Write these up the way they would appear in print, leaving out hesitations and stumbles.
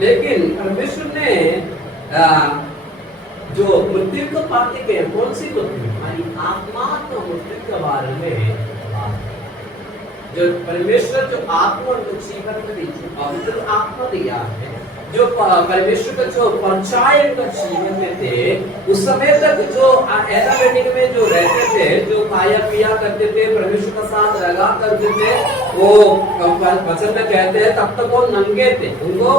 लेकिन परमेश्वर ने जो मृत्यु को पाते के कौन सी मृत्यु, हमारी आत्मा को मृत्यु के बारे में जो परमेश्वर जो आत्मा को जीवन में दी, पवित्र आत्मा दिया है, जो परमेश्वर का जो परछाई का जीवन में थे, उस समय तक जो एडाम में जो रहते थे, जो खाया पिया करते थे, परमेश्वर का साथ रहा करते थे, वो वचन में कहते हैं तब तक वो नंगे थे, उनको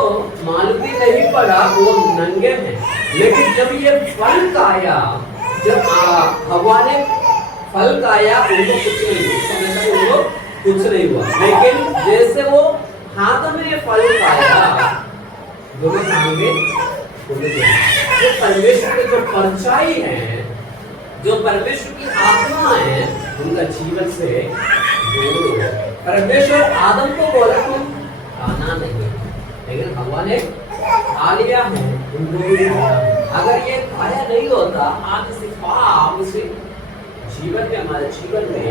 मालूम भी नहीं पड़ा वो नंगे हैं। लेकिन जब ये फल खाया, जब हवा ने फल खाया, उनको कुछ नहीं हुआ, समय तक उनको कुछ नहीं हुआ। लेकिन जैसे वो हाथ में ये फल खाया, दोनों आगे जो परमेश्वर के जो परछाई है, जो परमेश्वर की आत्मा है, उनका जीवन से दूर हो गया। परमेश्वर आदम को बोला तुम खाना नहीं, लेकिन हवा ने खा लिया है, उनको भी अगर ये खाया नहीं होता, आज से पाप से जीवन में, हमारे जीवन में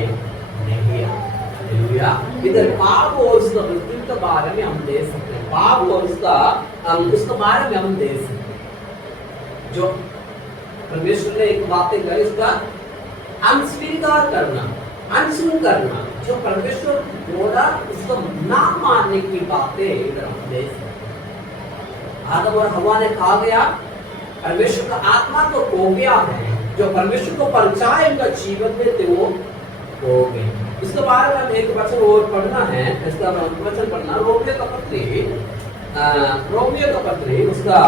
नहीं आता। इधर पाप और उसका मृत्यु के बारे में हम दे सकते हैं, पाप और उसका बारे में हम दे सकते हैं। जो परमेश्वर ने एक बातें कही, उसका अस्वीकार करना, अनसुन करना, जो परमेश्वर बोला उसको ना मानने की बातें इधर हम दे सकते हैं। आदम और हवा ने खा गया, परमेश्वर का आत्मा तो खो गया है, जो परमेश्वर को परछाई उनका जीवन में थे वो खो गए। इसके बारे में हम एक वचन और पढ़ना है, इसका वचन पढ़ना रोमियो का पत्री उसका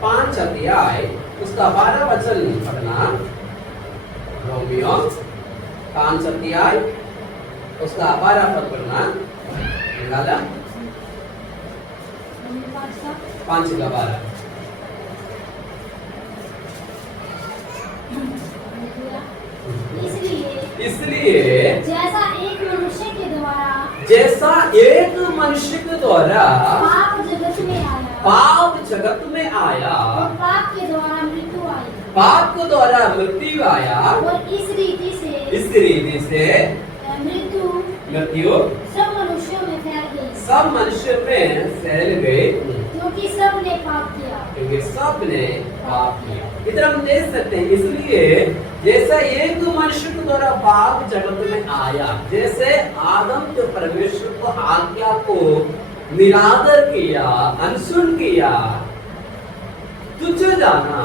5 अध्याय उसका 12 वचन पढ़ना। रोमियो 5 अध्याय उसका 12 पद पढ़ना। निकाला 5 का 12। इसलिए जैसा एक मनुष्य के द्वारा पाप जगत में आया, और पाप के द्वारा मृत्यु आया, और इस रीति से मृत्यु सब मनुष्यों में फैल गई, क्योंकि सब ने पाप किया। इधर हम देख सकते हैं, इसलिए जैसा एक मनुष्य के द्वारा पाप जगत में आया, जैसे आदम जो परमेश्वर को आज्ञा को निरादर किया, अनसुन किया, तुच्छ जाना,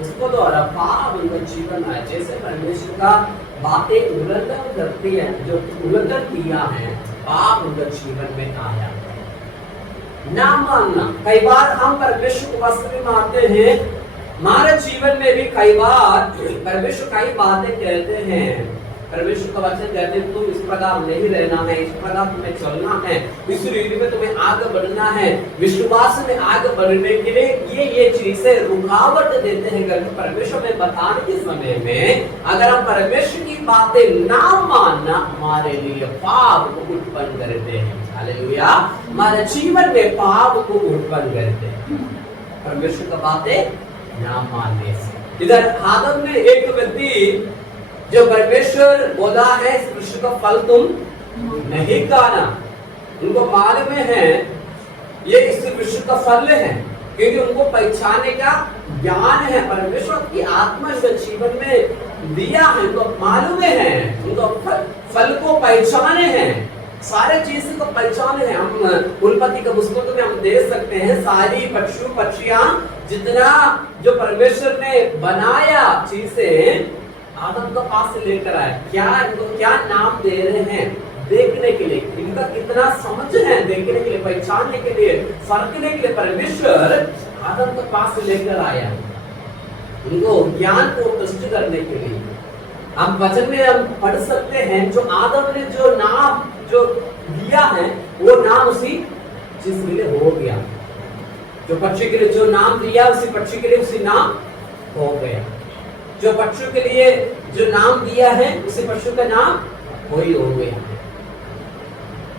उसको द्वारा पाप उनका जीवन आया। जैसे परमेश्वर का बातें उल्लंघन करती है, जो उल्लंघन किया है, पाप उनका जीवन में आया। ना मानना, कई बार हम परमेश्वर को वास्तव में मानते हैं, हमारे जीवन में भी कई बार परमेश्वर कई बातें कहते हैं, परमेश्वर का वचन कहते हैं तुम इस प्रकार नहीं रहना है, इस प्रकार तुम्हें चलना है, इस रीति में तुम्हें आगे बढ़ना है, विश्वास में आगे बढ़ने के लिए ये चीजें रुकावट देते हैं। करके परमेश्वर में बताने के समय में अगर हम परमेश्वर की बातें ना मानना, हमारे लिए पाप को उत्पन्न करते हैं। हालेलुया, हमारे जीवन में पाप को उत्पन्न करते हैं परमेश्वर की बातें ना मानने से। इधर आदम ने एक व्यक्ति जो परमेश्वर बोला है इस वृक्ष का फल तुम नहीं खाना, उनको मालूम है ये इस वृक्ष का फल है, क्योंकि उनको पहचानने का ज्ञान है, परमेश्वर की आत्मा जो जीवन में दिया है, उनको मालूम है, उनको फल को पहचाने हैं, सारे चीज को पहचाने हैं। हम उत्पत्ति का पुस्तक में हम देख सकते हैं, सारी पशु पक्षियां जितना जो परमेश्वर ने बनाया चीजें आदम के पास से लेकर आए, क्या इनको क्या नाम दे रहे हैं देखने के लिए, इनका कितना समझ है देखने के लिए, पहचानने के लिए, परखने के लिए परमेश्वर आदम के पास से लेकर आया, इनको ज्ञान को पुष्ट करने के लिए। हम वचन में हम पढ़ सकते हैं जो आदम ने जो नाम जो दिया है वो नाम उसी चीज के लिए हो गया, जो पक्षी के लिए जो नाम दिया उसी पक्षी के लिए उसी नाम हो गया, जो पक्षी के लिए जो नाम दिया है उसी पशु का नाम वही हो गया।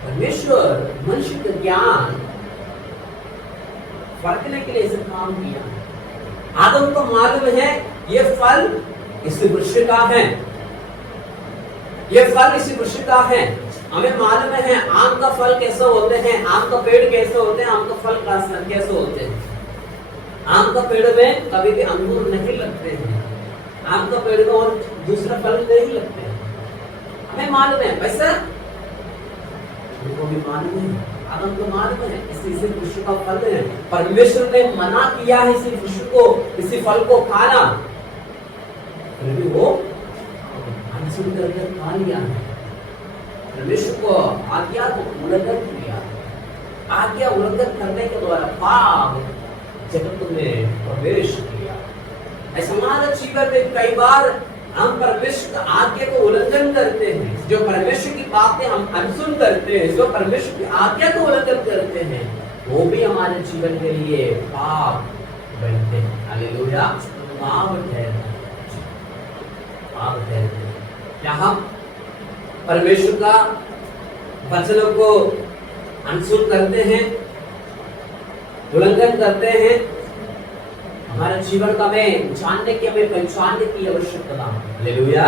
परमेश्वर मनुष्य का ज्ञान परखने के लिए इसे काम किया। आदम को मालूम है ये फल इस वृक्ष का है, ये फल इसी वृक्ष का है। हमें मालूम है आम का फल कैसे होते हैं, आम का पेड़ कैसे होते हैं, आम का फल कैसे होते हैं। आम का पेड़ में कभी भी अंगूर नहीं लगते हैं, आम का पेड़ में और दूसरा फल नहीं लगते हैं, हमें मालूम है। वैसा उनको भी मालूम है, आदम को मालूम है इसी वृक्ष का फल है, परमेश्वर ने मना किया है इसी वृक्ष को, इसी फल को खाना, फिर भी वो अनसुन करके खा लिया है। परमेश्वर को आज्ञा को उल्लंघन किया, आज्ञा उल्लंघन करने के द्वारा पाप जगत में प्रवेश किया। ऐसा हमारा जीवन में कई बार हम परमेश्वर की आज्ञा को उल्लंघन करते हैं, जो परमेश्वर की बातें हम अनसुन करते हैं, जो परमेश्वर की आज्ञा को उल्लंघन करते हैं, वो भी हमारे जीवन के लिए पाप बनते हैं। हालेलुया, पाप ठहरते, पाप ठहरते। क्या हम परमेश्वर का वचनों को अनसुन करते हैं, उल्लंघन करते हैं? हमारे जीवन का हमें जानने की, हमें पहचानने की आवश्यकता है। हालेलुया,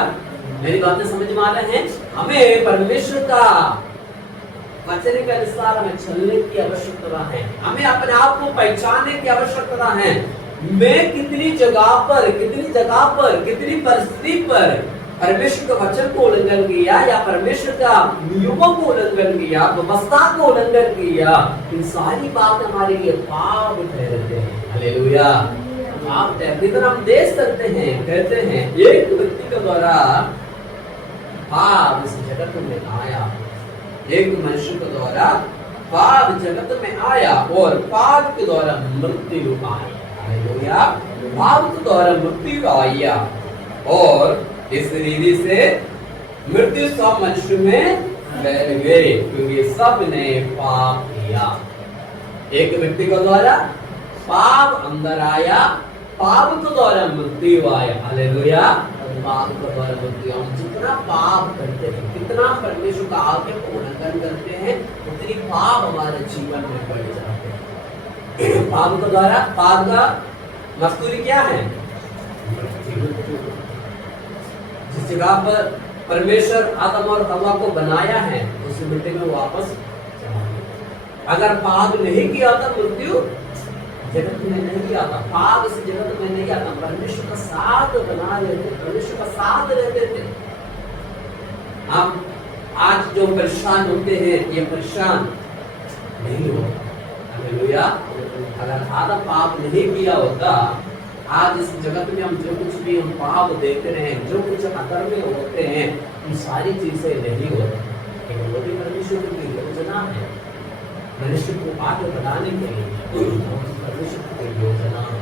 मेरी बातें समझ में आ रहे हैं? हमें परमेश्वर का वचन के अनुसार हमें चलने की आवश्यकता है, हमें अपने आप को पहचानने की आवश्यकता है। मैं कितनी जगह पर, कितनी परिस्थिति पर परमेश्वर का वचन को उल्लंघन किया या परमेश्वर का नियमों को उल्लंघन किया, व्यवस्था को उल्लंघन किया, इन सारी बातें हमारे लिए पाप ठहरते हैं। हालेलुया, पाप ठहरते। तो हम देख सकते हैं, कहते हैं एक व्यक्ति के द्वारा पाप इस जगत में आया, एक मनुष्य के द्वारा पाप जगत में आया और पाप के द्वारा मृत्यु आई। हालेलुया, पाप के द्वारा मृत्यु आया और इस रीति से मृत्यु सब मनुष्य में फैल गई, क्योंकि सब ने पाप किया। एक व्यक्ति के द्वारा पाप अंदर आया, पाप के द्वारा मृत्यु आया। हालेलुया, पाप के द्वारा मृत्यु। हम जितना पाप करते हैं, कितना परमेश्वर का आज्ञा को उल्लंघन करते हैं, उतनी पाप हमारे जीवन में बढ़ जाते हैं। पाप के द्वारा, पाप का मजदूरी क्या है? जिस जगह पर परमेश्वर आदम और हवा को बनाया है, उस मिट्टी में वापस चला गया। अगर पाप नहीं किया था, मृत्यु जगत में नहीं आता, पाप इस जगत में नहीं आता। परमेश्वर का साथ बना लेते, परमेश्वर का साथ रहते थे। हम आज जो परेशान होते हैं, ये परेशान नहीं होता। हालेलुया, अगर आदम पाप नहीं किया होता, आज इस जगत में हम जो कुछ भी हम पाप देख रहे हैं, जो कुछ अधर्म होते हैं, उन सारी चीजें नहीं होती। लेकिन वो भी परमेश्वर की योजना है, मनुष्य को आगे बढ़ाने के लिए परमेश्वर की योजना है।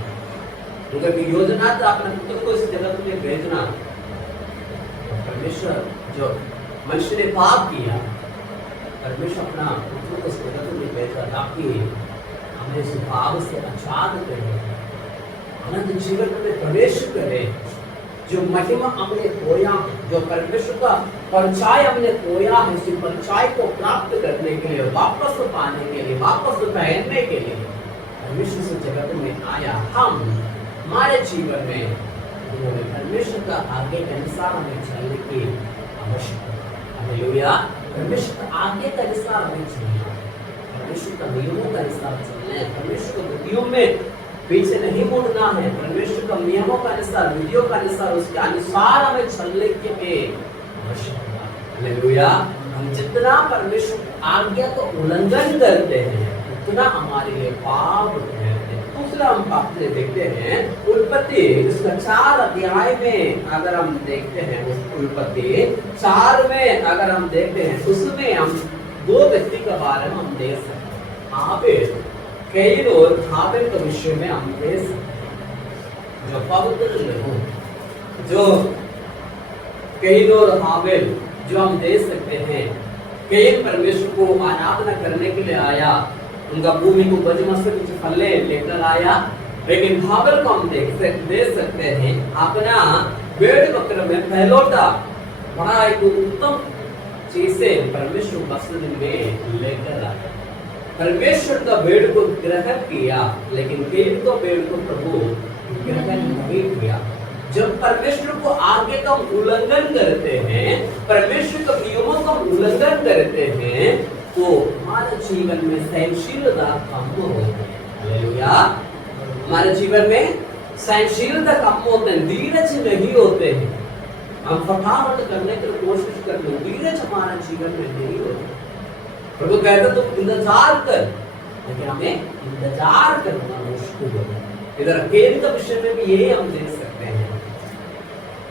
उनकी योजना था अपने पुत्र को इस जगत में भेजना। परमेश्वर जो मनुष्य ने पाप किया, परमेश्वर अपना पुत्र को इस जगत में भेजा ताकि हमें इस पाप से आजाद करे, अनंत जीवन में प्रवेश करे। जो महिमा हमने खोया, जो परमेश्वर का परछाई हमने खोया है, उस परछाई को प्राप्त करने के लिए, वापस पाने के लिए, वापस पहनने के लिए परमेश्वर से जगत में आया। हम हमारे जीवन में परमेश्वर का आगे के अनुसार हमें चलने की आवश्यकता है। हालेलुया, परमेश्वर का आगे के अनुसार हमें चलना, परमेश्वर का नियमों का अनुसार चलना है, परमेश्वर के विधियों में पीछे नहीं मुड़ना है, परमेश्वर का नियमों का अनुसार, विधियों का अनुसार, उसके अनुसार हमें चलने के आवश्यकता है। हालेलुया, हम जितना परमेश्वर की आज्ञा को उल्लंघन करते हैं, उतना हमारे लिए पाप है। दूसरा हम पाप से देखते हैं उत्पत्ति इसका 4 अध्याय में अगर हम देखते हैं, उस उत्पत्ति 4 में अगर हम देखते हैं, उसमें हम 2 व्यक्ति के बारे में हम देख सकते हैं। हाबिल, कैन और हाबिल के विषय में हम देख सकते हैं। जो पवित्र लोग, जो कैन और हाबिल जो हम देख सकते हैं, कैन परमेश्वर को आराधना करने के लिए आया, उनका भूमि को बजमा से कुछ फले लेकर आया, लेकिन हाबिल को हम देख सकते हैं अपना भेड़ बकरे में पहलौठा बड़ा एक उत्तम चीज से परमेश्वर मस्जिद में लेकर आया। परमेश्वर का भेड़ को ग्रहण किया, लेकिन कैन को भेड़ को प्रभु ग्रहण नहीं किया। जब परमेश्वर को आगे का उल्लंघन करते हैं, परमेश्वर के नियमों का उल्लंघन करते हैं, तो हमारे जीवन में सहनशीलता कम होती है। हालेलुया, हमारे जीवन में सहनशीलता कम होते हैं, धीरज नहीं होते हैं, हम फटाफट करने की कोशिश करते हैं, धीरज हमारे जीवन में नहीं होता। प्रभु कहते तुम इंतजार कर, लेकिन हमें इंतजार करना मुश्किल होता है। इधर अकेले के विषय में भी यही हम देख सकते हैं,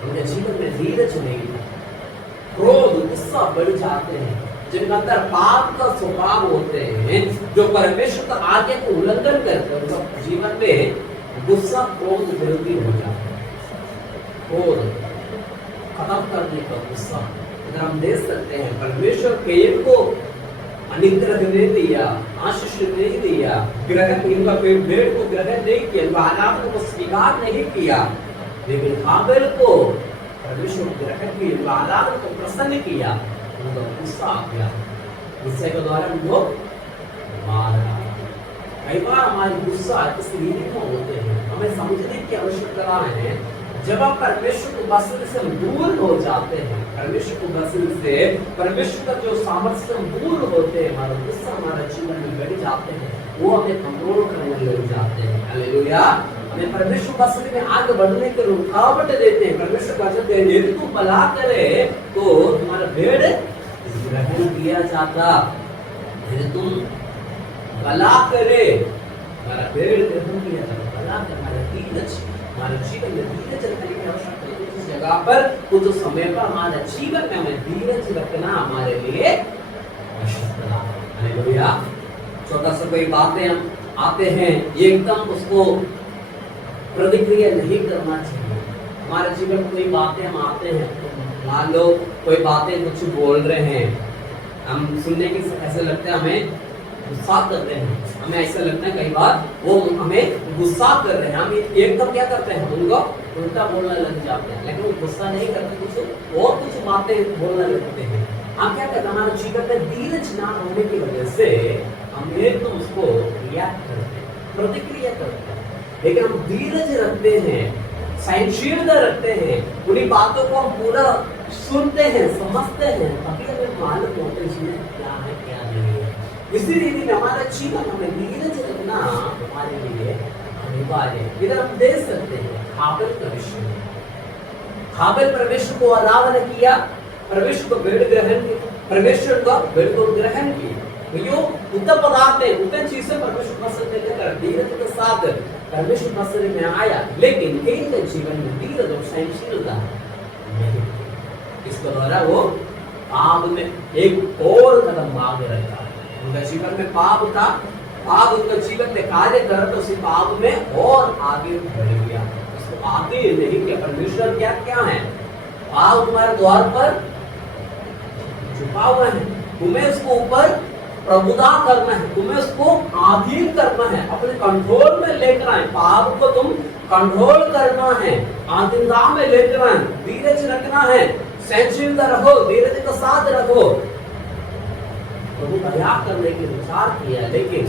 उनके जीवन में धीरज नहीं, क्रोध गुस्सा बढ़ जाते हैं, जिनके अंदर पाप का स्वभाव होते हैं, जो परमेश्वर का आज्ञा को उल्लंघन करते हैं, उनका जीवन में गुस्सा क्रोध विरोधी हो जाता है। क्रोध खत्म करने का गुस्सा अगर हम देख सकते हैं, परमेश्वर केन को अनुग्रह नहीं दिया, आशीष नहीं दिया, ग्रहण इनका भेड़ को ग्रहण नहीं किया, आराधना को स्वीकार नहीं किया, लेकिन हाबिल को परमेश्वर ग्रहण किया, आराधना को प्रसन्न किया, उनका गुस्सा आ गया, गुस्से के द्वारा उनको मारा। कई बार हमारे गुस्सा इस रीति में होते हैं, हमें समझने की आवश्यकता है, जब आप परमेश्वर को वचन से दूर हो जाते हैं, परमेश्वर को वचन से, परमेश्वर का जो सामर्थ्य से दूर होते हैं, हमारा गुस्सा हमारे जीवन में बढ़ जाते हैं, वो हमें कंट्रोल करने लग जाते हैं। हालेलुया। हमें परमेश्वर वचन में आगे बढ़ने की रुकावट देते हैं। परमेश्वर वचन कहते हैं, यदि तुम भला करे तो तुम्हारा भेड़ ग्रहण किया जाता, यदि तुम भला करे हमारा भेड़ ग्रहण किया जाता। भला कर हमारा धीरज, हमारे जीवन में धीरज रखने की आवश्यकता है। कुछ जगह पर कुछ समय पर हमारे जीवन में हमें धीरज रखना हमारे लिए आवश्यकता है। हालेलुया। छोटा सा कोई बातें हम आते हैं, एकदम उसको प्रतिक्रिया नहीं करना चाहिए। हमारे जीवन में कोई बातें हम आते हैं, मान लो कोई बातें कुछ बोल रहे हैं, हम सुनने के ऐसे लगता है हमें गुस्सा कर रहे हैं, हमें ऐसा लगता है कई बार वो हमें गुस्सा कर रहे हैं, हम एकदम क्या करते हैं, उनको उल्टा बोलने लग जाते हैं, लेकिन वो गुस्सा नहीं करते, कुछ और कुछ बातें बोलने लगते हैं। हम क्या करते हैं, हमारे जीवन में धीरज ना होने की वजह से हम एकदम उसको रिएक्ट करते हैं, प्रतिक्रिया करते हैं। लेकिन हम धीरज रखते हैं, सहनशीलता रखते हैं, उन्हीं बातों को हम पूरा सुनते हैं, समझते हैं, तभी हमें मालूम होता है इसमें क्या है क्या नहीं है। इसी रीति में हमारा जीवन हमें धीरज रखना हमारे लिए अनिवार्य है। इधर हम देख सकते हैं हाबिल का विषय, हाबिल परमेश्वर को आराधना किया, परमेश्वर को भेड़ ग्रहण किया, परमेश्वर का भेड़ को ग्रहण किया। तो यो उत्तर पदार्थ है, उत्तर चीजें परमेश्वर पसंद कर धीरज के साथ परमेश्वर पसंद में आया, लेकिन इनके जीवन में धीरज और सहनशीलता नहीं। इसके द्वारा वो पाप में एक और कदम आगे रहता है। उनका जीवन में पाप था, पाप उनका जीवन में कार्य कर तो उसी पाप में और आगे बढ़ गया, उसको आगे नहीं किया। परमेश्वर क्या क्या है, पाप तुम्हारे द्वार पर छुपा हुआ है, तुम्हें उसको ऊपर प्रभुता करना है, तुम्हें उसको अधीन करना है, अपने कंट्रोल में लेकर आए, पाप को तुम कंट्रोल करना है, अधीनता में लेकर आए, धीरज रखना है, सहनशीलता रखो, धीरज के साथ रखो। प्रभु दया करने के विचार किया, लेकिन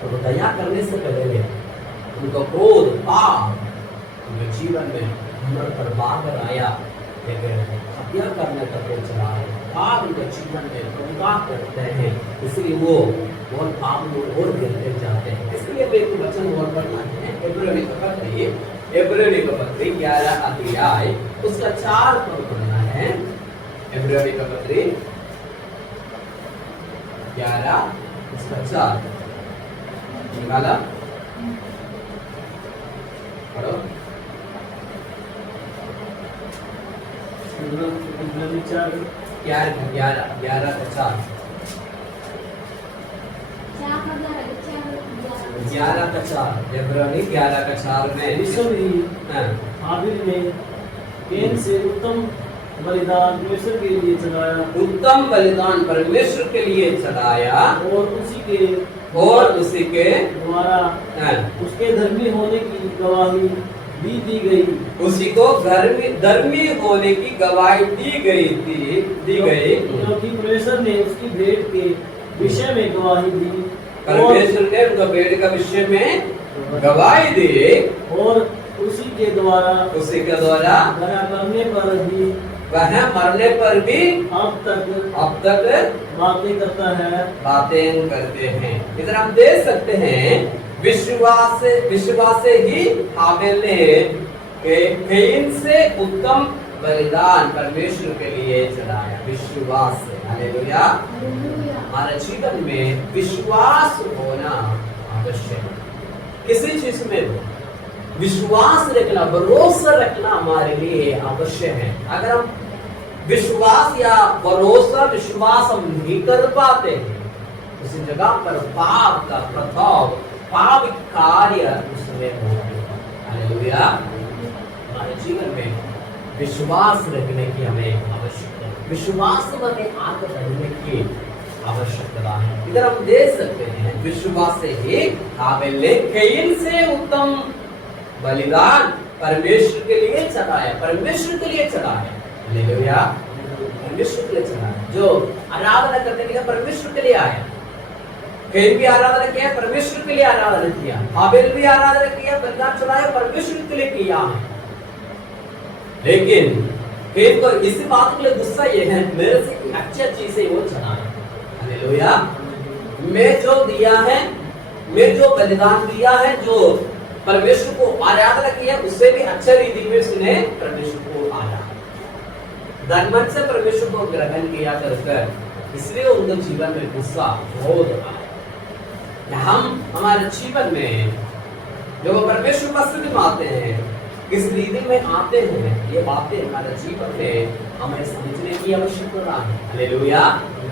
प्रभु दया करने से पहले उनका क्रोध पाप उनके जीवन में हमर पर बाहर आया, लेकिन हत्या करने तक वो चला है। पाप उनके जीवन में प्रभुता करते हैं, इसलिए वो बहुत पाप में और गिरते जाते हैं। इसलिए मैं एक वचन और पढ़ना है, इब्रानी का पत्री 11 अध्याय उसका 4 पद पढ़ना है। इब्रानी का पत्री 11 उसका 4 निकाला, पढ़ो। 11 का 4 11 का 4 इब्रानी 11 का 4 में हाबिल ने कैन से उत्तम बलिदान परमेश्वर के लिए चढ़ाया, उत्तम बलिदान परमेश्वर के लिए चढ़ाया, और उसी के द्वारा उसके धर्मी होने की गवाही भी दी गई, उसी को धर्मी होने की गवाही दी गई क्योंकि परमेश्वर ने उसकी भेंट के विषय में गवाही दी, परमेश्वर ने उनका भेंट का विषय में गवाही दी, और उसी के द्वारा वह मरने पर भी अब तक बातें करता है, बातें करते हैं। इधर हम देख सकते हैं विश्व विश्वास से ही हाबिल ने कैन से उत्तम बलिदान परमेश्वर के लिए चढ़ाया। विश्वास से, हालेलुया। हमारे जीवन में विश्वास होना आवश्यक है। किसी चीज में विश्वास रखना, भरोसा रखना हमारे लिए आवश्यक है। अगर हम विश्वास या भरोसा विश्वास हम नहीं कर पाते हैं, उसी जगह पर पाप का प्रभाव, पाप कार्य उसमें होगा। हालेलुया। हमारे जीवन में विश्वास रखने की हमें आवश्यकता है, विश्वास में आगे बढ़ने की आवश्यकता है। इधर हम देख सकते हैं विश्वास से ही हाबिल ने कैन से उत्तम बलिदान परमेश्वर के लिए चढ़ाया, परमेश्वर के लिए चढ़ाया। हालेलुया। परमेश्वर के लिए चढ़ाया। जो आराधना करने के लिए परमेश्वर के लिए आया। कैन भी आराधना किया, परमेश्वर के लिए आराधना किया। हाबिल भी आराधना किया, बलिदान चढ़ाया, परमेश्वर के लिए किया है। लेकिन कैन को इसी बात के लिए गुस्सा ये है, मेरे से अच्छी चीजें वो चढ़ाया। हालेलुया। मैं जो दिया है, मैं जो बलिदान दिया है, जो परमेश्वर को आराधना किया, उससे भी अच्छे रीति में उसने परमेश्वर को आराधना, धनमन से परमेश्वर को ग्रहण किया कर, इसलिए उनके जीवन में गुस्सा बहुत आया। हम हमारे जीवन में जो परमेश्वर पास में आते हैं, किस रीति में आते हैं, ये बातें हमारे जीवन में हमें समझने की आवश्यकता है। हालेलुया।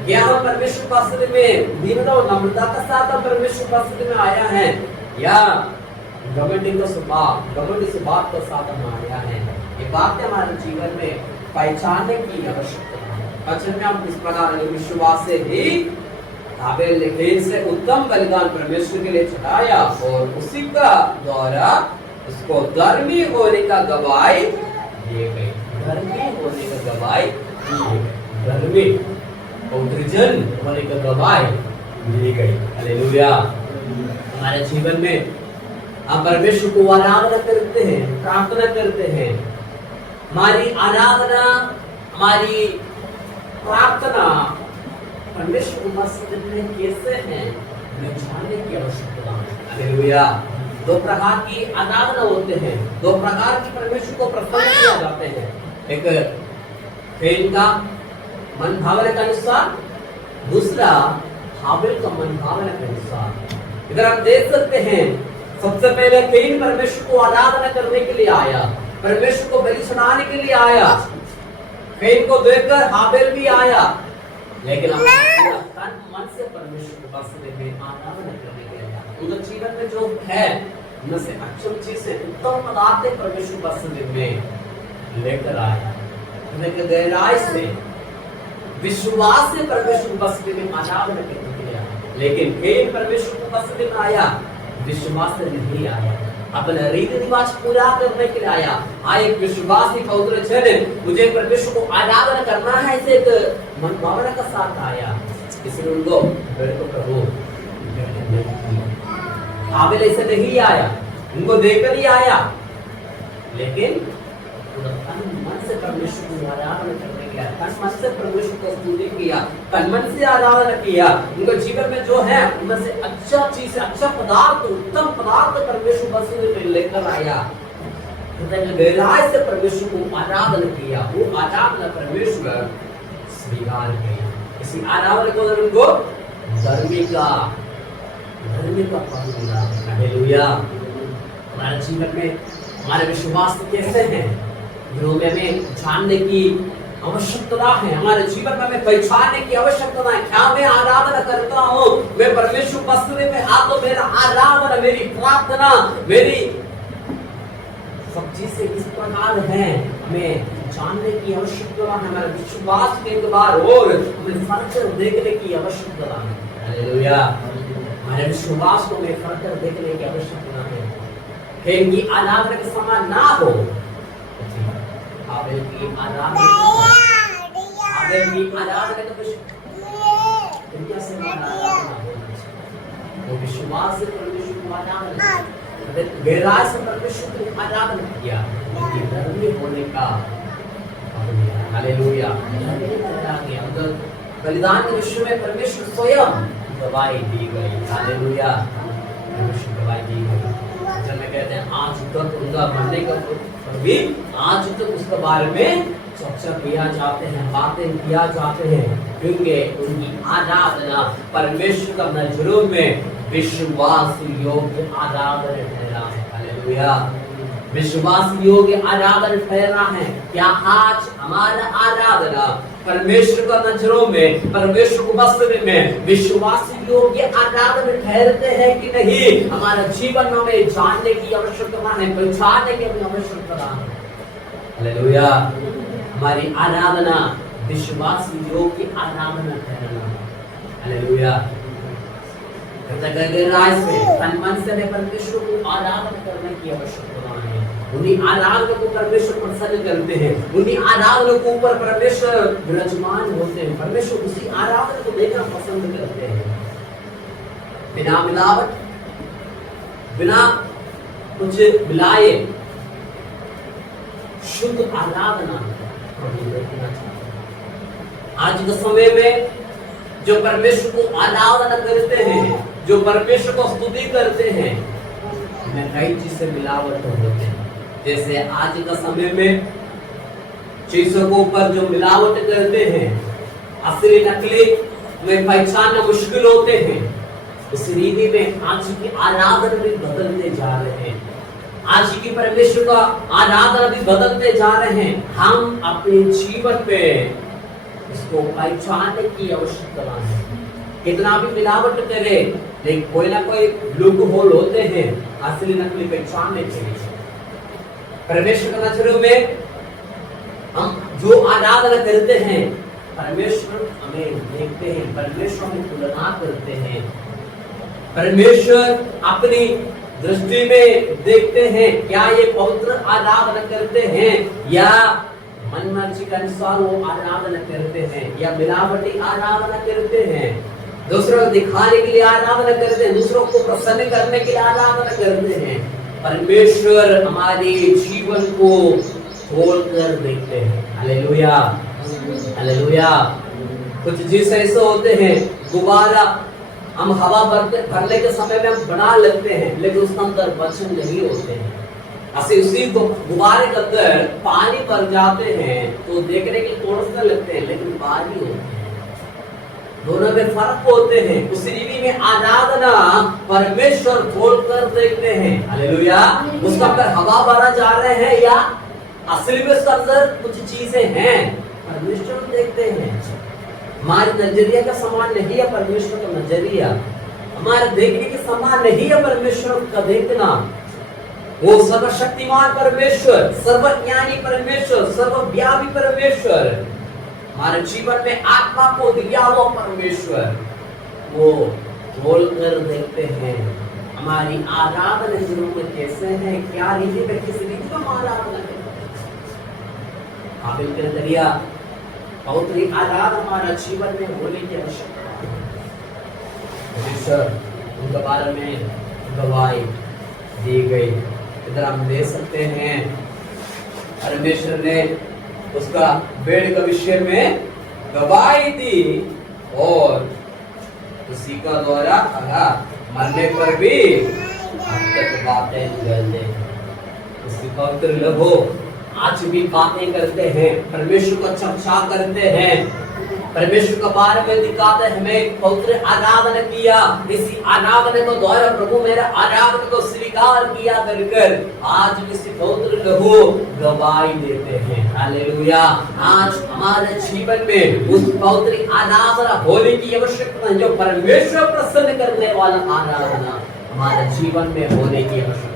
क्या हम परमेश्वर पास में दीनता और नम्रता के साथ हम परमेश्वर पास में आया है, या घमंडी के स्वभाव के साथ हम आया है? ये बातें हमारे जीवन में पहचानने की आवश्यकता है। वचन में हम इस प्रकार विश्वास से ही हाबिल ने कैन से उत्तम बलिदान परमेश्वर के लिए चढ़ाया और उसी का द्वारा उसको धर्मी होने का गवाही दी गई। धर्मी होने का गवाही दी गई, धर्मी और होने का गवाही दी गई। हालेलुया। हमारे जीवन में हम परमेश्वर को आराधना करते हैं, प्रार्थना करते हैं। हमारी आराधना, हमारी प्रार्थना परमेश्वर को मस्जिद में कैसे हैं, हमें जानने की आवश्यकता है। हालेलुया। दो प्रकार की आराधना होते हैं, दो प्रकार की परमेश्वर को प्रसन्न किया जाते हैं। एक कैन का मन भावना के अनुसार, दूसरा हाबिल का मन भावना के अनुसार। इधर आप देख सकते हैं, सबसे पहले कैन परमेश्वर को आराधना करने के लिए आया, परमेश्वर को बलि चढ़ाने के लिए आया। कैन को देखकर हाबिल भी आया, लेकिन तन मन से परमेश्वर के पास में आराधना करने के लिए आया। उनके जीवन में जो है उनमें से अच्छी चीजें, उत्तम पदार्थ परमेश्वर के पास में लेकर आया। उनके गहराई से विश्वास से परमेश्वर के पास में आराधना करने के लिए आया। लेकिन कैन परमेश्वर के पास में आया, विश्वास से नहीं आया, अपना रीति रिवाज पूरा करने के लिए आया। एक विश्वासी पवित्र जन मुझे परमेश्वर को आराधना करना है, इसे एक मन भावना का साथ आया। इसलिए उनको प्रभु हाबिल ऐसे नहीं आया, उनको देखकर ही आया, लेकिन तन मन से परमेश्वर को आराधना करने के लिए, तन मन से परमेश्वर को स्तुति किया, तन मन से आराधना किया। उनके जीवन में जो है उनमें से अच्छा चीज, अच्छा पदार्थ, उत्तम पदार्थ परमेश्वर बस लेकर आया। गहराई से परमेश्वर को आराधना किया, वो आराधना परमेश्वर स्वीकार किया। इसी आराधना को उनको धर्मी का फल मिला। हालेलुया। हमारे जीवन में हमारे विश्वास कैसे हैं, जो हमें जानने की आवश्यकता है। हमारे जीवन में हमें पहचानने की आवश्यकता है। क्या मैं आराधना करता हूँ, मैं परमेश्वर पसरे में तो मेरा आराधना, मेरी प्रार्थना, मेरी सब चीजें किस प्रकार है, हमें जानने की आवश्यकता है। हमारे विश्वास के द्वार और हमें फर्क देखने की आवश्यकता है। हालेलुया। हमारे विश्वास को हमें फर्क देखने की आवश्यकता है। कैन की आराधना के समान ना हो, हाबिल की आराधना, हाबिल की आराधना का तरीका से वो विश्वास से परमेश्वर को आराधना, गहराई से परमेश्वर को आराधना किया, धर्मी होने का। हालेलुया। बलिदान के विषय में परमेश्वर स्वयं गवाही दी गई। हालेलुया। परमेश्वर गवाही दी गई। कहते हैं आज तक उनका मरने का भी आज तक उसके बारे में चर्चा किया जाते हैं, बातें किया जाते हैं, क्योंकि उनकी आराधना परमेश्वर का नजरों में विश्वास योग्य आराधना ठहरा है। हालेलुया, विश्वास योग्य आराधना ठहरा है। क्या आज हमारा आराधना परमेश्वर का नजरों में, परमेश्वर को वास्तव में विश्वास योग्य आराधना ठहरते हैं कि नहीं? हमारा जीवन में हमें जानने की आवश्यकता है, पहचानने की आवश्यकता है। हालेलुया, हमारी आराधना विश्वास योग्य आराधना ठहरना। हालेलुया, तन मन से परमेश्वर को आराधना करने की आवश्यकता है। उन्हीं आराधना को परमेश्वर प्रसन्न करते हैं, उन्हीं आराधना के ऊपर परमेश्वर विराजमान होते हैं, परमेश्वर उसी आराधना को देखना पसंद करते हैं। बिना मिलावट, बिना कुछ मिलाए शुद्ध आराधना प्रभु देखना चाहते हैं। आज के समय में जो परमेश्वर को आराधना करते हैं, जो परमेश्वर को स्तुति करते हैं, में कई चीजें मिलावट होते हैं। जैसे आज का समय में चीजों के ऊपर जो मिलावट करते हैं, असली नकली में पहचानना मुश्किल होते हैं। इस रीति में आज की आराधना भी बदलते जा रहे हैं, आज की परमेश्वर का आराधना भी बदलते जा रहे हैं। हम अपने जीवन में इसको पहचानने की आवश्यकता है। कितना भी मिलावट करे, लेकिन कोई ना कोई लूप होल होते हैं असली नकली पहचानने के लिए। परमेश्वर के नजरों में हम जो आराधना करते हैं, परमेश्वर हमें देखते हैं, परमेश्वर हमें तुलना करते हैं, परमेश्वर अपनी दृष्टि में देखते हैं क्या ये पवित्र आराधना करते हैं या मन मर्जी के अनुसार वो आराधना करते हैं, या मिलावटी आराधना करते हैं, दूसरों को दिखाने के लिए आराधना करते हैं, दूसरों को प्रसन्न करने के लिए आराधना करते हैं। परमेश्वर हमारे जीवन को खोलकर देखते हैं। Hallelujah, hallelujah. कुछ चीज ऐसे होते हैं, गुब्बारा हम हवा भरने के समय में हम बना लेते हैं, लेकिन उसके अंदर वचन नहीं होते हैं। ऐसे उसी गुब्बारे के अंदर पानी भर जाते हैं तो देखने के थोड़ा लगते हैं, लेकिन बाहरी होते हैं, दोनों में फर्क होते हैं। उसी रीति में आराधना परमेश्वर खोलकर देखते हैं। हालेलुया, उसका अंदर हवा भरा जा रहे हैं या असली में उसका अंदर कुछ चीजें हैं, परमेश्वर देखते हैं। हमारे नजरिया का समान नहीं है परमेश्वर का नजरिया, हमारे देखने के समान नहीं है परमेश्वर का देखना। वो सर्वशक्तिमान परमेश्वर, सर्वज्ञानी परमेश्वर, सर्वव्यापी परमेश्वर, हमारे जीवन में आत्मा को दिया हुआ परमेश्वर, वो खोल कर देखते हैं हमारी आराधना जीवन में कैसे है, क्या रीति में, किस रीति में हमारा आराधना करते हैं। काबिल के नजरिया पवित्र आराधना हमारा जीवन में होने की आवश्यकता है। परमेश्वर उनके बारे में गवाही दी गई, इधर हम दे सकते हैं। परमेश्वर ने उसका बेड़ के विषय में गवाही दी और उसी का द्वारा मरने पर भी अब तक बातें निकलते हैं। उसकी पवित्र लहू आज भी बातें करते हैं, परमेश्वर को चर्चा करते हैं, परमेश्वर के बारे में दिखाते हैं। हमें पवित्र आराधना किया, इसी आराधना को द्वारा प्रभु मेरा आराधना को स्वीकार किया कर आज इसी पवित्र लहू गवाही देते हैं। हालेलुया, आज हमारे जीवन में उस पवित्र आराधना होने की आवश्यकता है, जो परमेश्वर प्रसन्न करने वाला आराधना हमारे जीवन में होने की आवश्यकता।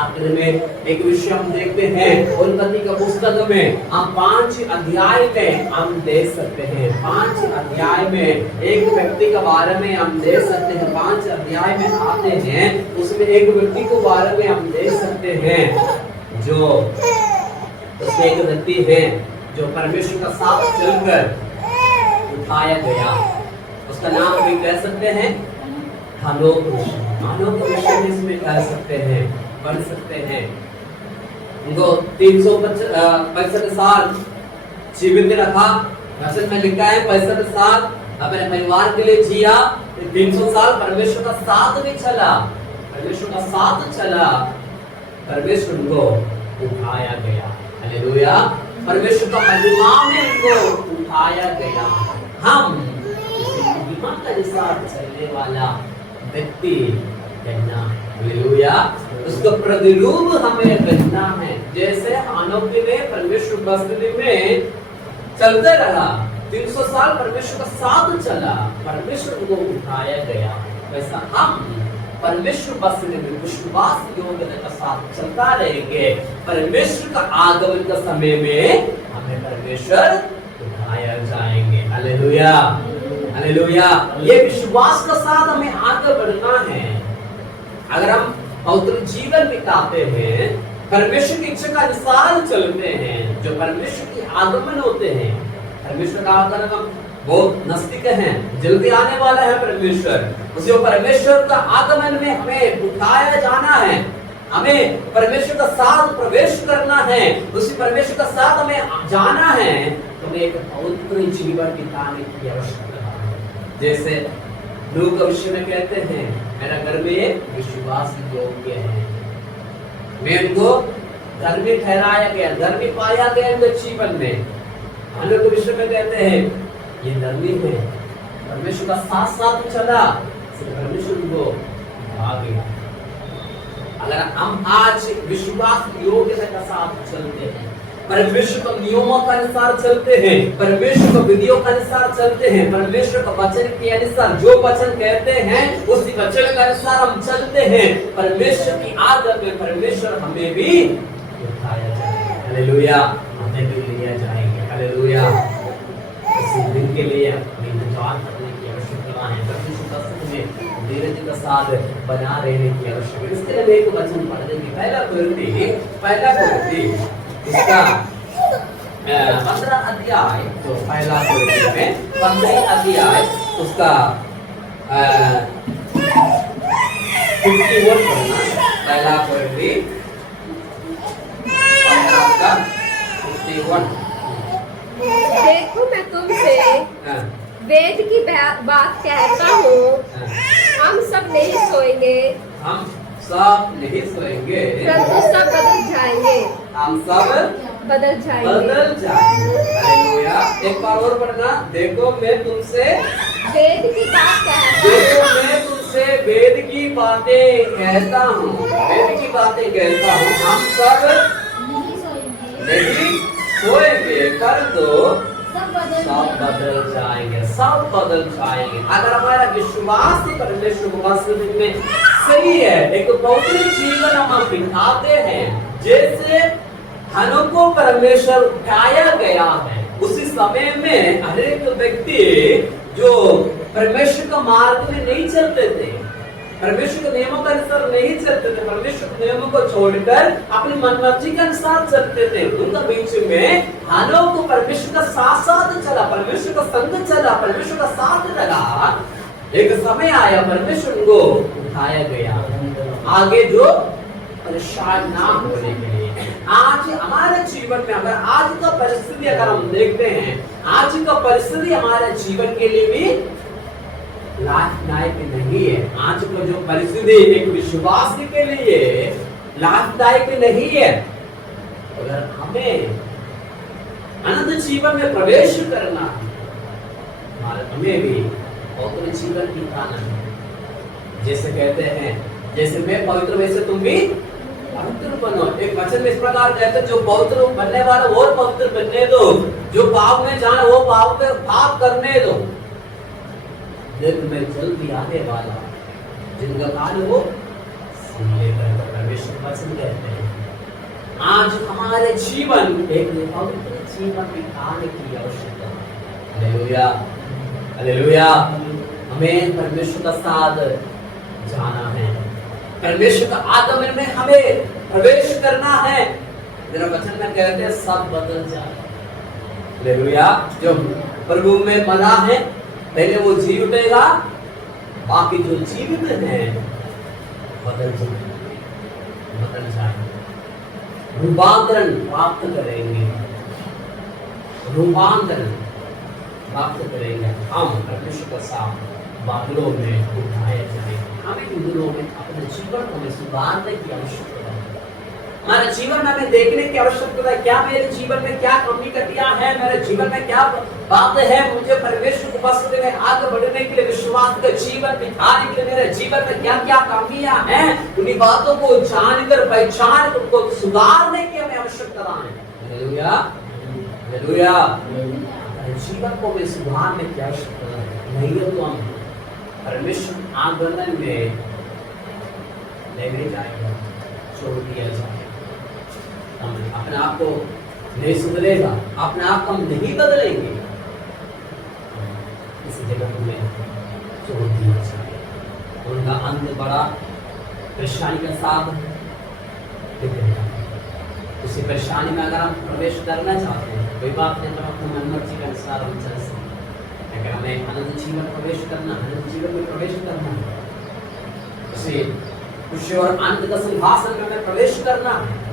आखिर में एक विषय हम देखते हैं, उत्पत्ति का पुस्तक में हम 5 अध्याय में हम देख सकते हैं। 5 अध्याय में एक व्यक्ति के बारे में हम देख सकते हैं। 5 अध्याय में आते हैं, उसमें एक व्यक्ति के बारे में हम देख सकते हैं, जो उसमें एक व्यक्ति है जो परमेश्वर का साथ चलकर उठाया गया। उसका नाम भी कह सकते हैं हनोक ऋषि। हनोक ऋषि इसमें कह सकते हैं, बन सकते हैं। उनको 365 साल जीवित रखा। वचन में लिखा है 65 साल अपने परिवार के लिए जिया, 300 साल परमेश्वर का साथ भी चला, परमेश्वर का साथ चला। परमेश्वर उनको उठाया गया। हालेलुया। परमेश्वर का महिमा में उनको उठाया गया। हम उसी महिमा के अनुसार चलने वाला व्यक्ति बनना। हालेलुया। उसका प्रतिरूप हमें बनना है। जैसे हानोक ने परमेश्वर बस्ती में चलते रहा, 300 साल परमेश्वर का साथ चला, परमेश्वर को उठाया गया, वैसा हम परमेश्वर बस्ती में विश्वास योग्यता का साथ चलता रहेंगे। परमेश्वर का आगमन का समय में हमें परमेश्वर उठाया जाएंगे। हालेलुया। हालेलुया। ये विश्वास का साथ हमें आगे बढ़ना है। अगर हम पवित्र जीवन बिताते हैं, परमेश्वर की इच्छा का अनुसार चलते हैं, जो परमेश्वर के आगमन होते हैं, परमेश्वर का आगमन बहुत नजदीक है, जल्दी आने वाला है परमेश्वर। उसी परमेश्वर का आगमन में हमें उठाया जाना है, हमें परमेश्वर का साथ प्रवेश करना है, उसी परमेश्वर का साथ हमें जाना है। तो हमें एक पवित्र जीवन बिताने की आवश्यकता है। जैसे लोग भविष्य में कहते हैं, मेरा घर में विश्वास योग्य है, मैं उनको घर में ठहराया गया, घर में पाया गया उनके जीवन में। हम लोग विश्व में कहते हैं ये धर्मी है, परमेश्वर का साथ साथ चला, परमेश्वर को आ गया। अगर हम आज विश्वास योग्यता का साथ चलते हैं, परमेश्वर के नियमों के अनुसार चलते हैं, परमेश्वर के विधियों के अनुसार चलते हैं, परमेश्वर के वचन के अनुसार जो वचन कहते हैं उसी वचन के अनुसार हम चलते हैं, परमेश्वर की आदत में परमेश्वर हमें भी उठाया जाएगा। हालेलुया। हमें भी लिया जाएंगे। हालेलुया। इस दिन के लिए हमें इंतजार करने की आवश्यकता है, परमेश्वर में धीरज का साथ बना रहने की आवश्यकता है। इसके लिए एक वचन पढ़ देंगे, पहला कुरिन्थी इसका 15 अध्याय, तो पहला कुरिन्थी में 15 अध्याय उसका 51 पढ़ना। पहला कुरिन्थी 15 का 51। देखो मैं तुमसे वेद की बात कहता हूँ, हम सब नहीं सोएंगे, हम सब नहीं सोएंगे, परंतु सब बदल जाएंगे, हम सब बदल जाएंगे। बदल जाएंगे। हालेलुया। एक बार और पढ़ना। देखो मैं तुमसे वेद की बात कहता देखो हूँ, मैं तुमसे वेद की बातें कहता हूँ, वेद की बातें कहता हूँ, हम सब नहीं सोएंगे, कर दो सब बदल जाएंगे, सब बदल जाएंगे। अगर हमारा विश्वास ही परमेश्वर को वास्तविक में सही है, एक पवित्र जीवन हम बिताते हैं, जैसे हनोक को परमेश्वर उठाया गया है, उसी समय में हर एक व्यक्ति जो परमेश्वर का मार्ग में नहीं चलते थे, परमेश्वर के नियमों के अनुसार नहीं चलते थे, परमेश्वर के नियमों को छोड़कर अपनी मनमर्जी के अनुसार चलते थे, उनका बीच में हानोक को परमेश्वर का साथ साथ चला, परमेश्वर का संग चला, परमेश्वर का साथ लगा। एक समय आया परमेश्वर को उठाया गया, आगे जो परेशान ना होने के लिए। आज हमारे जीवन में अगर आज का परिस्थिति अगर हम देखते हैं, आज का परिस्थिति हमारे जीवन के लिए भी लाभदायक नहीं है। आज को जो परिस्थिति एक विश्वासी के लिए लाभदायक नहीं है, अगर हमें अनंत जीवन में प्रवेश करना है, हमें भी पवित्र जीवन बिताना है। जैसे कहते हैं, जैसे मैं पवित्र वैसे तुम भी पवित्र बनो। एक वचन में इस प्रकार कहते हैं, जो पवित्र बनने वाला वो पवित्र बनने दो, जो पाप में जाना वो पाप करने दो। दिन में जल्दी आने वाला जिनका काल वो सुन लेकर परमेश्वर वचन कहते हैं। आज हमारे जीवन एक पवित्र जीवन बिताने की आवश्यकता है। हालेलुया। हालेलुया। हमें परमेश्वर का साथ जाना है, परमेश्वर का आगमन में हमें प्रवेश करना है। मेरा वचन में कहते हैं सब बदल जाए। हालेलुया। जो प्रभु में मना है पहले वो जी उठेगा, बाकी जो जीवित हैं बदल जाएंगे, रूपांतरण प्राप्त करेंगे, रूपांतरण प्राप्त करेंगे। हम परमेश्वर का साथ बादलों में उठाए जाएंगे। हमें इन दिनों में अपने जीवन को सुधारने की आवश्यकता है। हमारे जीवन में हमें देखने की आवश्यकता है, क्या मेरे जीवन में क्या कमी कटियां है, मेरे जीवन में क्या बातें हैं, मुझे परमेश्वर को उपस्थिति में आगे बढ़ने के लिए, विश्वास का जीवन दिखाने के लिए मेरे जीवन में क्या क्या कमियां हैं, उन्हीं बातों को जानकर पहचान कर उनको सुधारने की हमें आवश्यकता है। Hallelujah, hallelujah. जीवन को हमें सुधारने की आवश्यकता है, नहीं है तो हम परमेश्वर आगमन में नहीं जाएगा, छोड़ दिया जाएगा। हम अपने आप को नहीं सुधरेगा, अपने आप को हम नहीं बदलेंगे, इस जगह में छोड़ दिया जाएगा। उनका अंत बड़ा परेशानी के साथ दिखेगा। उसी परेशानी में अगर हम प्रवेश करना चाहते हैं, कोई बात नहीं, तो अपने मन मर्जी के अनुसार हम चल सकते हैं। अगर हमें अनंत जीवन प्रवेश करना, अनंत जीवन में प्रवेश करना है, उसे खुशी और आनंद का सिंहासन में प्रवेश करना है,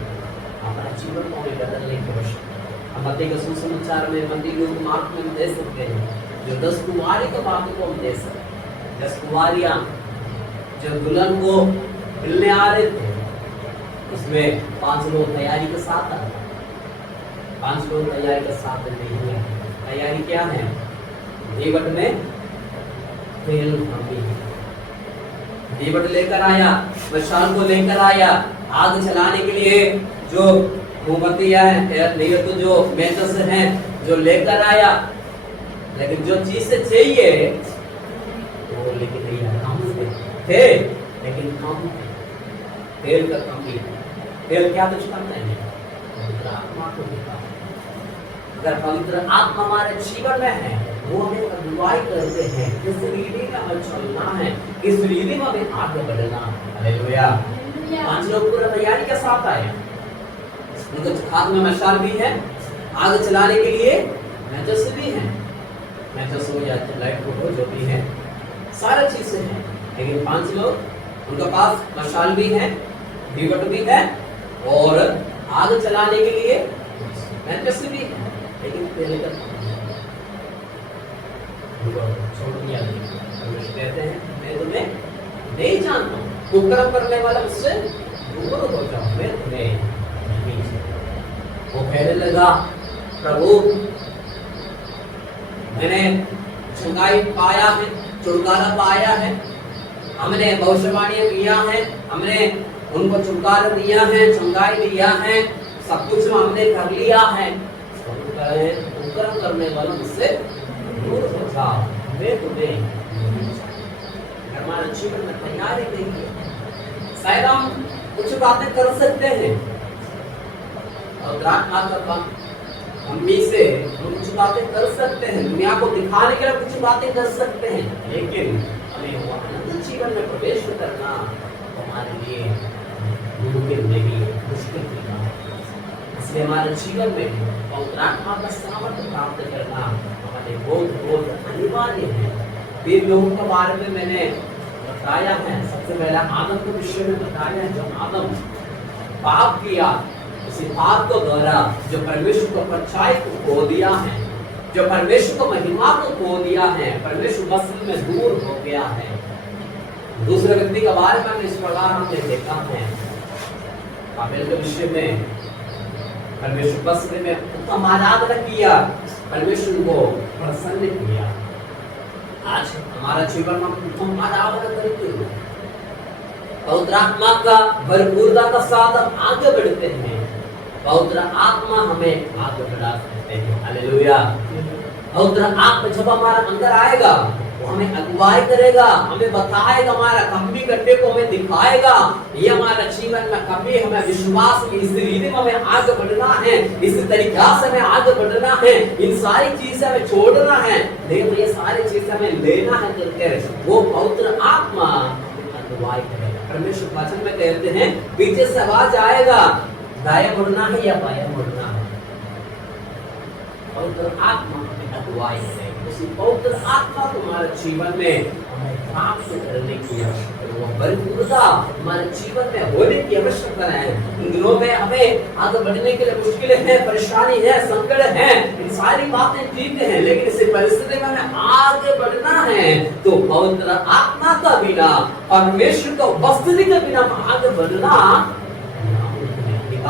हमारा जीवन को हमें बदलने की आवश्यकता है। हम मत्ती के सुसमाचार में, मत्ती के मार्ग में हम दे सकते हैं, जो 10 कुंवारी के बात को हम दे सकते हैं। 10 कुंवारियां जो दुल्हन को मिलने आ रहे थे, उसमें 5 लोग तैयारी के साथ आए, 5 लोग तैयारी के साथ नहीं है। तैयारी क्या है? दीवट में तेल कमी, दीवट लेकर आया, मशाल को लेकर आया, आग जलाने के लिए जो मोमबत्तियां हैं, नहीं तो जो मैचेस हैं, जो लेकर आया, लेकिन जो चीज से चाहिए वो लेके नहीं आया। कम थे लेकिन कम थे, तेल का कमी। तेल क्या कुछ करता है? पवित्र आत्मा को दिखा। अगर पवित्र आत्मा हमारे जीवन में है, वो हमें अगुवाई करते हैं, किस रीति में हमें चलना है, किस रीति में हमें आगे बढ़ना है। हालेलुया। 5 लोग पूरा तैयारी के साथ आए, उनके हाथ में मशाल भी है, आग जलाने के लिए मैचेस भी है, मैचेस हो या लाइट हो जो भी है, सारी चीजें हैं। लेकिन 5 लोग, उनके पास मशाल भी है, दीवट भी है और आग जलाने के लिए मैचेस भी है, लेकिन तेल का छोड़ दिया। कहते हैं मैं तुम्हें नहीं जानता हूँ, कुकर्म करने वाला मुझसे दूर हो जाओ, मैं तुम्हें नहीं जानता। वो कहने लगा, प्रभु मैंने चंगाई पाया है, छुटकारा पाया है, हमने भविष्यवाणियां किया है, हमने उनको छुटकारा दिया है, चंगाई दिया है, सब कुछ हमने कर लिया है। कुकर्म करने वाला मुझसे दूर हो जाओ, मैं तुम्हें। हमारे जीवन में तैयारी नहीं है, शायद हम कुछ बातें कर सकते हैं और मम्मी से हम कुछ बातें कर सकते हैं, दुनिया को दिखाने के लिए कुछ बातें कर सकते हैं, लेकिन हमें वो अनंत जीवन में प्रवेश करना हमारे लिए मुमकिन नहीं, मुश्किल नहीं। इसलिए हमारे जीवन में पवित्र आत्मा का सामर्थ्य प्राप्त करना हमारे बहुत अनिवार्य है। 3 लोगों के बारे में मैंने बताया है। सबसे पहला आदम के विषय में बताया है। जब आदम पाप किया, उसी पाप को द्वारा जो परमेश्वर को परछाई को खो दिया है, जो परमेश्वर को महिमा को खो दिया है, परमेश्वर वस्त्र में दूर हो गया है। दूसरे व्यक्ति के बारे में इस प्रकार हमने देखा है। हाबिल के विषय में परमेश्वर वस्त्र में उत्तम आराधना किया, परमेश्वर को प्रसन्न किया। आज हमारा जीवन में उत्तम आराधना करते हुए पवित्र आत्मा का भरपूरता का साथ हम आगे बढ़ते हैं। पवित्र आत्मा हमें आगे बढ़ा सकते हैं। हालेलुया। पवित्र आत्मा जब हमारा अंदर आएगा, वो हमें अगुवाई करेगा, हमें बताएगा, हमारा कमी कट्टे को हमें दिखाएगा। ये हमारा जीवन में कमी, हमें विश्वास की इस रीति में हमें आगे बढ़ना है, इस तरीका से हमें आगे बढ़ना है, इन सारी चीजें हमें छोड़ना है, लेकिन ये सारी चीजें हमें लेना है करके वो पवित्र आत्मा अगुवाई करेगा। परमेश्वर वचन में कहते हैं, पीछे से आवाज आएगा, दाया मुड़ना है या बाया मुड़ना है। पवित्र आत्मा हमें अगुवाई करेगा। उसी पवित्र आत्मा को हमारे जीवन में हमें प्राप्त करने की आवश्यकता है। वो भरपूरता हमारे जीवन में होने की आवश्यकता है। इन दिनों में हमें आगे बढ़ने के लिए मुश्किलें हैं, परेशानी है, संकट है, इन सारी बातें ठीक है, लेकिन इस परिस्थिति में हमें आगे बढ़ना है तो पवित्र आत्मा का बिना, परमेश्वर को वस्तु के बिना आगे बढ़ना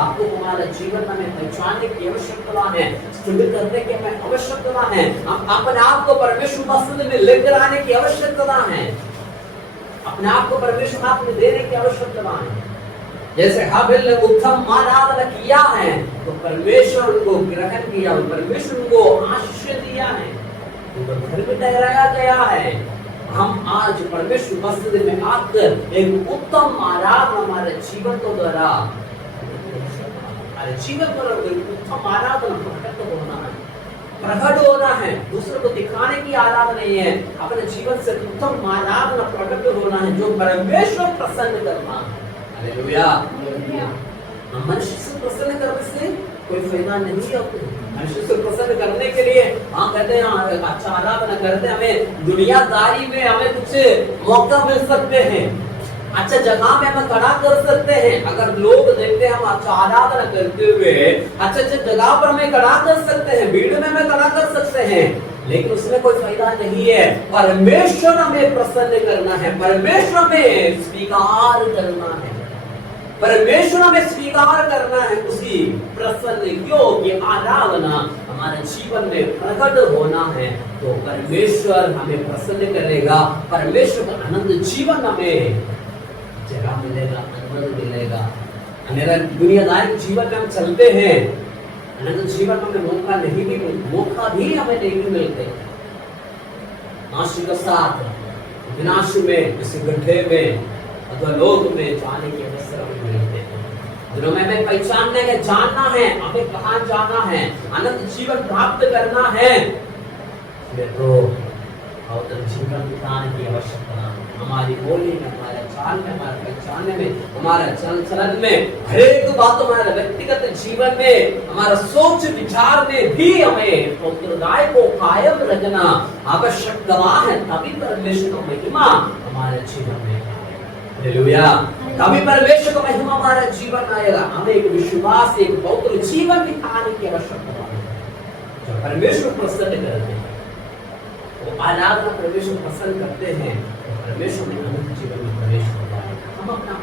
बात को हमारे जीवन में पहचानने की आवश्यकता है, स्टडी करने की हमें आवश्यकता है, हम अपने आप को परमेश्वर मस्जिद में लेकर आने की आवश्यकता है, अपने आप को परमेश्वर हाथ में देने की आवश्यकता है। जैसे हाबिल ने उत्तम आराधना किया है तो परमेश्वर उनको ग्रहण किया, परमेश्वर उनको आशीष दिया है, उनको घर में ठहराया गया है। हम आज परमेश्वर मस्जिद में आकर एक उत्तम आराधना हमारे जीवन को द्वारा, हमारे जीवन पर उत्तम आराधना प्रकट होना है, दूसरों को दिखाने की आराधना नहीं है, अपने जीवन से उत्तम आराधना प्रकट होना है जो परमेश्वर प्रसन्न करना। हालेलुया। मनुष्य से प्रसन्न करने से कोई फायदा नहीं है। मनुष्य से प्रसन्न करने के लिए हम कहते हैं अच्छा आराधना करते हैं, हमें दुनियादारी में हमें कुछ मौका मिल सकते हैं, अच्छा जगह में हम खड़ा कर सकते हैं। अगर लोग देखते हैं हम अच्छा आराधना करते हुए अच्छे जगह पर हमें खड़ा कर सकते हैं, भीड़ में हमें खड़ा कर सकते हैं, लेकिन उसमें कोई फायदा नहीं है। परमेश्वर हमें प्रसन्न करना है, परमेश्वर हमें स्वीकार करना है, परमेश्वर हमें स्वीकार करना है उसी प्रसन्न योग्य आराधना हमारे जीवन में प्रकट होना है तो परमेश्वर हमें प्रसन्न करेगा, परमेश्वर का आनंद जीवन हमें जगह मिलेगा, आनंद मिलेगा। मेरा दुनियादारी जीवन में हम चलते हैं, आनंद जीवन में मौका भी हमें नहीं मिलते। नाश के साथ विनाश में, किसी गड्ढे में अथवा लोग में जाने के अवसर हमें मिलते हैं। दिनों में हमें पहचानने के जानना है, हमें कहाँ जाना है, आनंद जीवन प्राप्त करना है, तो जीवन बिताने की आवश्यकता हमारी बोली में, हमारे चाल में, हमारे पहचानने में, हमारा चल चलन में, हर एक बात हमारे व्यक्तिगत जीवन में, हमारा सोच विचार में भी हमें संप्रदाय को कायम रखना आवश्यकता है। तभी परमेश्वर की महिमा हमारे जीवन में, हालेलुया, तभी परमेश्वर का महिमा हमारा जीवन आएगा। हमें एक विश्वास, एक पवित्र जीवन दिखाने की आवश्यकता है जो परमेश्वर प्रसन्न करते हैं। वो आराधना परमेश्वर पसंद करते हैं, परमेश्वर में आनंद जीवन में प्रवेश होता है। हम अपना